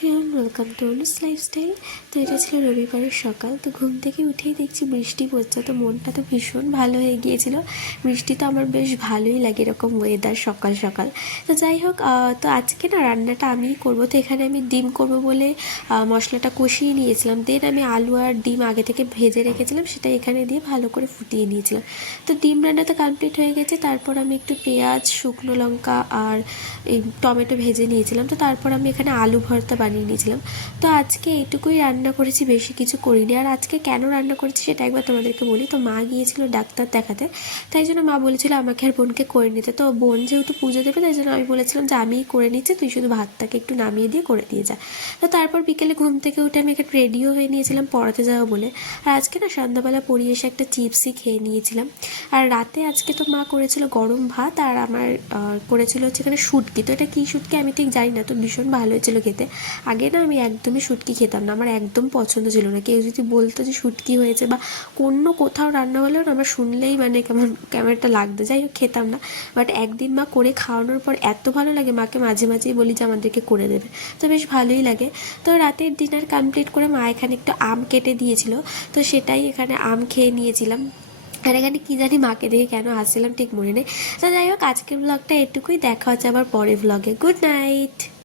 Everyone, welcome to অনুস lifestyle. তো এটা ছিল রবিবারের সকাল। তো ঘুম থেকে উঠেই দেখছি বৃষ্টি পড়ছে, তো মনটা তো ভীষণ ভালো হয়ে গিয়েছিল। বৃষ্টি তো আমার বেশ ভালোই লাগে এরকম ওয়েদার সকাল সকাল। তো যাই হোক, তো আজকে না রান্নাটা আমিই করবো। তো এখানে আমি ডিম করবো বলে মশলাটা কষিয়ে নিয়েছিলাম। দেন আমি আলু আর ডিম আগে থেকে ভেজে রেখেছিলাম, সেটা এখানে দিয়ে ভালো করে ফুটিয়ে নিয়েছিলাম। তো ডিম রান্নাটা কমপ্লিট হয়ে গেছে। তারপর আমি একটু পেঁয়াজ, শুকনো লঙ্কা আর এই টমেটো ভেজে নিয়েছিলাম। তো তারপর আমি এখানে আলু ভর্তা বানিয়ে নিয়েছিলাম। তো আজকে এইটুকুই রান্না করেছি, বেশি কিছু করিনি। আর আজকে কেন রান্না করেছি সেটা একবার তোমাদেরকে বলি। তো মা গিয়েছিল ডাক্তার দেখাতে, তাই জন্য মা বলেছিল আমাকে আর বোনকে করে নিতে। তো বোন যেহেতু পুজো দেবে, তাই জন্য আমি বলেছিলাম যে আমিই করে নিচ্ছি, তুই শুধু ভাতটাকে একটু নামিয়ে দিয়ে করে দিয়ে যা। তো তারপর বিকেলে ঘুম থেকে উঠে আমি এখানে রেডিও হয়ে নিয়েছিলাম পড়াতে যাওয়া বলে। আর আজকে না সন্ধ্যাবেলা পড়িয়ে এসে একটা চিপসই খেয়ে নিয়েছিলাম। আর রাতে আজকে তো মা করেছিল গরম ভাত, আর আমার করেছিল হচ্ছে এখানে শুটকি। তো এটা কী শুটকি আমি ঠিক জানি না, তো ভীষণ ভালো হয়েছিল খেতে। আগে না আমি একদমই শুটকি খেতাম না, আমার একদম পছন্দ ছিল না। কেউ যদি বলতো যে শুটকি হয়েছে বা কোথাও রান্না হলেও না আমার শুনলেই মানে কেমন কেমন একটা লাগতো। যাই হোক, খেতাম না। বাট একদিন মা করে খাওয়ানোর পর এত ভালো লাগে, মাকে মাঝে মাঝেই বলি যে আমাদেরকে করে দেবে। তো বেশ ভালোই লাগে। তো রাতের ডিনার কমপ্লিট করে মা এখানে একটু আম কেটে দিয়েছিল, তো সেটাই এখানে আম খেয়ে নিয়েছিলাম। আর এখানে কী জানি মাকে দেখে কেন হাসছিলাম ঠিক মনে নেই। তো যাই হোক, আজকের ব্লগটা এটুকুই। দেখা হচ্ছে আবার পরের ব্লগে। Good night.